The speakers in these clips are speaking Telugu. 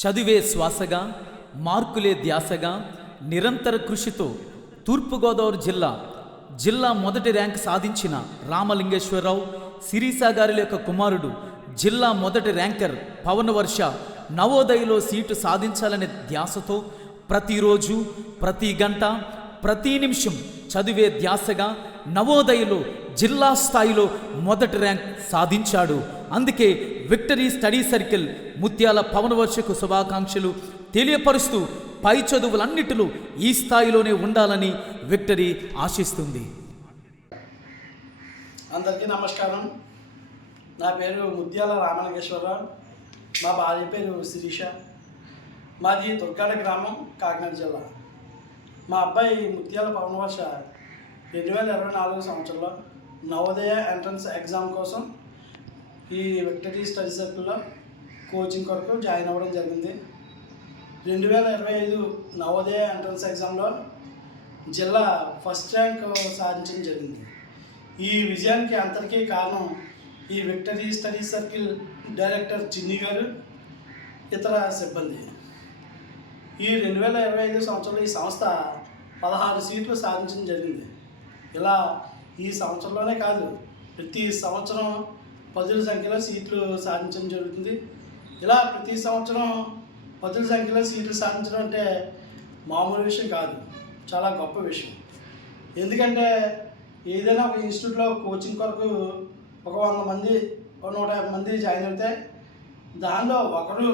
చదివే శ్వాసగా మార్కులే ధ్యాసగా నిరంతర కృషితో తూర్పుగోదావరి జిల్లా జిల్లా మొదటి ర్యాంక్ సాధించిన రామలింగేశ్వరరావు సిరీసా గారి యొక్క కుమారుడు జిల్లా మొదటి ర్యాంకర్ పవన్ వర్ష నవోదయలో సీటు సాధించాలనే ధ్యాసతో ప్రతిరోజు ప్రతి గంట ప్రతి నిమిషం చదివే ధ్యాసగా నవోదయలో జిల్లా స్థాయిలో మొదటి ర్యాంక్ సాధించాడు. అందుకే విక్టరీ స్టడీ సర్కిల్ ముత్యాల పవన వర్షకు శుభాకాంక్షలు తెలియపరుస్తూ పై చదువులన్నిటిలో ఈ స్థాయిలోనే ఉండాలని విక్టరీ ఆశిస్తుంది. అందరికీ నమస్కారం. నా పేరు ముత్యాల రామలింగేశ్వరరావు. మా భార్య పేరు శిరీష. మాది దుర్గాడ గ్రామం కాకినాడ జిల్లా. మా అబ్బాయి ముత్యాల పవన వర్ష రెండు వేల ఇరవై నాలుగు సంవత్సరంలో నవోదయ ఎంట్రన్స్ ఎగ్జామ్ కోసం ఈ విక్టరీ స్టడీ సర్కిల్లో కోచింగ్ కొరకు జాయిన్ అవ్వడం జరిగింది. రెండు వేల ఇరవై ఐదు నవోదయ ఎంట్రన్స్ ఎగ్జామ్లో జిల్లా ఫస్ట్ ర్యాంక్ సాధించడం జరిగింది. ఈ విజయానికి అంతటికీ కారణం ఈ విక్టరీ స్టడీ సర్కిల్ డైరెక్టర్ చిన్ని గారు ఇతర సిబ్బంది. ఈ రెండు వేల ఇరవై ఐదు సంవత్సరంలో ఈ సంస్థ పదహారు సీట్లు సాధించడం జరిగింది. ఇలా ఈ సంవత్సరంలోనే కాదు ప్రతి సంవత్సరం పదుల సంఖ్యలో సీట్లు సాధించడం జరుగుతుంది. ఇలా ప్రతి సంవత్సరం పదుల సంఖ్యలో సీట్లు సాధించడం అంటే మామూలు విషయం కాదు. చాలా గొప్ప విషయం. ఎందుకంటే ఏదైనా ఒక ఇన్స్టిట్యూట్లో కోచింగ్ కొరకు ఒక వంద మంది ఒక నూట యాభై మంది జాయిన్ అవుతే దానిలో ఒకరు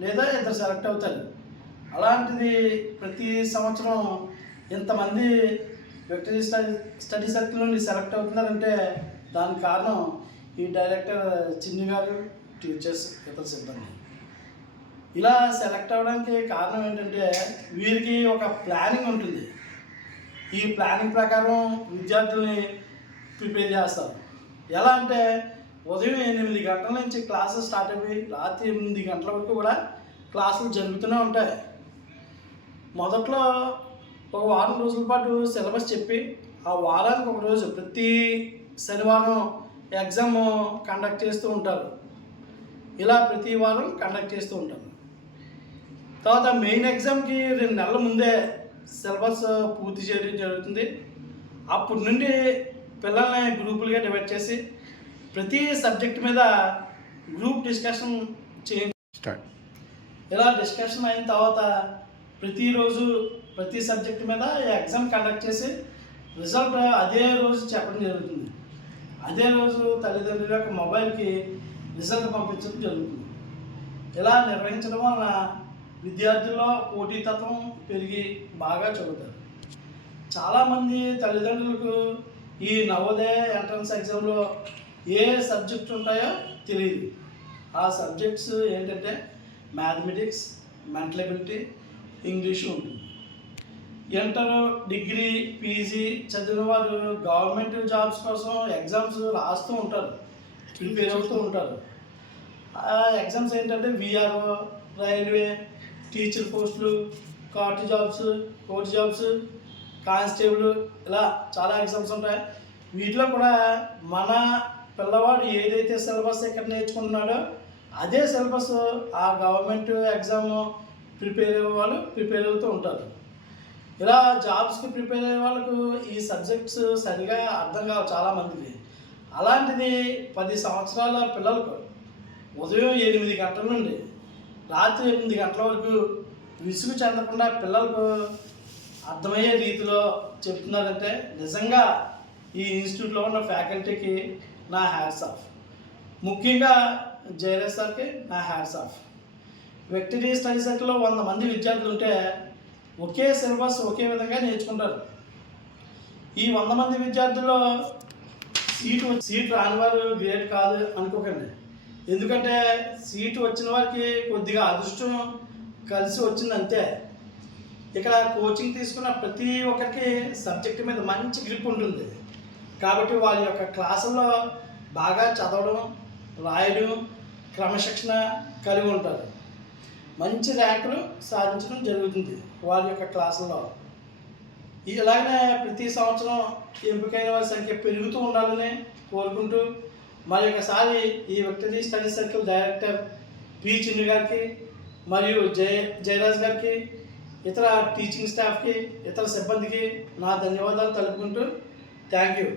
లేదా ఇద్దరు సెలెక్ట్ అవుతారు. అలాంటిది ప్రతి సంవత్సరం ఇంతమంది వెక్టరీ స్టడీ స్టడీ సర్కిల్ నుండి సెలెక్ట్ అవుతున్నారంటే దానికి కారణం ఈ డైరెక్టర్ చిన్ని గారు టీచర్స్ ఇతర సిబ్బంది. ఇలా సెలెక్ట్ అవ్వడానికి కారణం ఏంటంటే వీరికి ఒక ప్లానింగ్ ఉంటుంది. ఈ ప్లానింగ్ ప్రకారం విద్యార్థుల్ని ప్రిపేర్ చేస్తారు. ఎలా అంటే ఉదయం ఎనిమిది గంటల నుంచి క్లాసులు స్టార్ట్ అయిపోయి రాత్రి ఎనిమిది గంటల వరకు కూడా క్లాసులు జరుగుతూనే ఉంటాయి. మొదట్లో ఒక వారం రోజుల పాటు సిలబస్ చెప్పి ఆ వారానికి ఒక రోజు ప్రతి శనివారం ఎగ్జామ్ కండక్ట్ చేస్తూ ఉంటారు. ఇలా ప్రతి వారం కండక్ట్ చేస్తూ ఉంటారు. తర్వాత మెయిన్ ఎగ్జామ్కి రెండు నెలల ముందే సిలబస్ పూర్తి చేయడం జరుగుతుంది. అప్పటి నుండి పిల్లల్ని గ్రూపులుగా డివైడ్ చేసి ప్రతి సబ్జెక్ట్ మీద గ్రూప్ డిస్కషన్ చేయ స్టార్ట్. ఇలా డిస్కషన్ అయిన తర్వాత ప్రతిరోజు ప్రతి సబ్జెక్ట్ మీద ఎగ్జామ్ కండక్ట్ చేసి రిజల్ట్ అదే రోజు చెప్పడం జరుగుతుంది. అదే రోజు తల్లిదండ్రుల యొక్క మొబైల్కి రిజల్ట్ పంపించడం జరుగుతుంది. ఇలా నిర్వహించడం వలన విద్యార్థుల్లో పోటీతత్వం పెరిగి బాగా చదువుతారు. చాలామంది తల్లిదండ్రులకు ఈ నవోదయ ఎంట్రన్స్ ఎగ్జామ్లో ఏ సబ్జెక్ట్స్ ఉంటాయో తెలియదు ఆ సబ్జెక్ట్స్ ఏంటంటే మ్యాథమెటిక్స్ మెంటలబిలిటీ ఇంగ్లీషు ఉంటుంది. ఇంటర్ డిగ్రీ పీజీ చదివిన వారు గవర్నమెంట్ జాబ్స్ కోసం ఎగ్జామ్స్ రాస్తూ ఉంటారు. ప్రిపేర్ అవుతూ ఉంటారు. ఆ ఎగ్జామ్స్ ఏంటంటే విఆర్ఓ రైల్వే టీచర్ పోస్టులు court jobs court jobs constable ఇలా చాలా ఎగ్జామ్స్ ఉంటాయి. వీటిలో కూడా మన పిల్లవాడు ఏదైతే సిలబస్ ఎక్కడ నేర్చుకుంటున్నాడో అదే సిలబస్ ఆ గవర్నమెంట్ ఎగ్జామ్ ప్రిపేర్ అయ్యే వాళ్ళు ప్రిపేర్ అవుతూ ఉంటారు. ఇలా జాబ్స్కి ప్రిపేర్ అయ్యే వాళ్ళకు ఈ సబ్జెక్ట్స్ సరిగా అర్థం కావు చాలామందికి అలాంటిది పది సంవత్సరాల పిల్లలకు ఉదయం ఎనిమిది గంటల నుండి రాత్రి ఎనిమిది గంటల వరకు విసుగు చెందకుండా పిల్లలకు అర్థమయ్యే రీతిలో చెప్తున్నారంటే నిజంగా ఈ ఇన్స్టిట్యూట్లో ఉన్న ఫ్యాకల్టీకి నా హ్యాట్స్ ఆఫ్ ముఖ్యంగా జయరాజ్ సార్కి నా హ్యాట్స్ ఆఫ్ వెక్టరీ స్టడీ సర్కిల్లో వంద మంది విద్యార్థులు ఉంటే ఒకే సిలబస్ ఒకే విధంగా నేర్చుకుంటారు. ఈ వంద మంది విద్యార్థుల్లో సీటు సీట్ రాని వారు గ్రేట్ కాదు అనుకోకండి. ఎందుకంటే సీటు వచ్చిన వారికి కొద్దిగా అదృష్టం కలిసి వచ్చింది అంతే. ఇక్కడ కోచింగ్ తీసుకున్న ప్రతి ఒక్కరికి సబ్జెక్ట్ మీద మంచి గ్రిప్ ఉంటుంది. కాబట్టి వాళ్ళ యొక్క క్లాసుల్లో బాగా చదవడం రాయడం క్రమశిక్షణ కలిగి ఉంటారు. మంచి ర్యాంకులు సాధించడం జరుగుతుంది వారి యొక్క క్లాసుల్లో. ఇలాగనే ప్రతి సంవత్సరం ఎంపికైన వారి సంఖ్య పెరుగుతూ ఉండాలని కోరుకుంటూ మరి ఒకసారి ఈ victory study circle director P Chinnu గారికి మరియు జయ జయరాజ్ గారికి ఇతర టీచింగ్ స్టాఫ్కి ఇతర సిబ్బందికి నా ధన్యవాదాలు తెలుపుకుంటూ థ్యాంక్ యూ.